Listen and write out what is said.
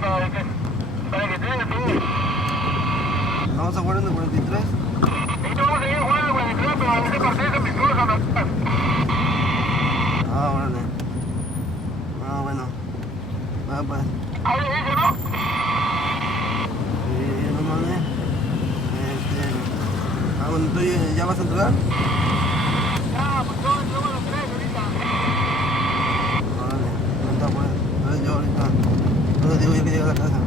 para que tenga todo. Vamos a jugar en el 43. Y vamos a seguir jugando con el 43, pero a ese partido me cruz a la... Ah, órale. Ah, bueno. Ah, pues. Ahí dice, ¿no? Sí, no mames. Ah, bueno, ¿tú ya vas a entrar? Ya, pues yo me lo traigo ahorita. Órale, no está pues. Entonces yo ahorita. No les digo yo que llegue a la casa.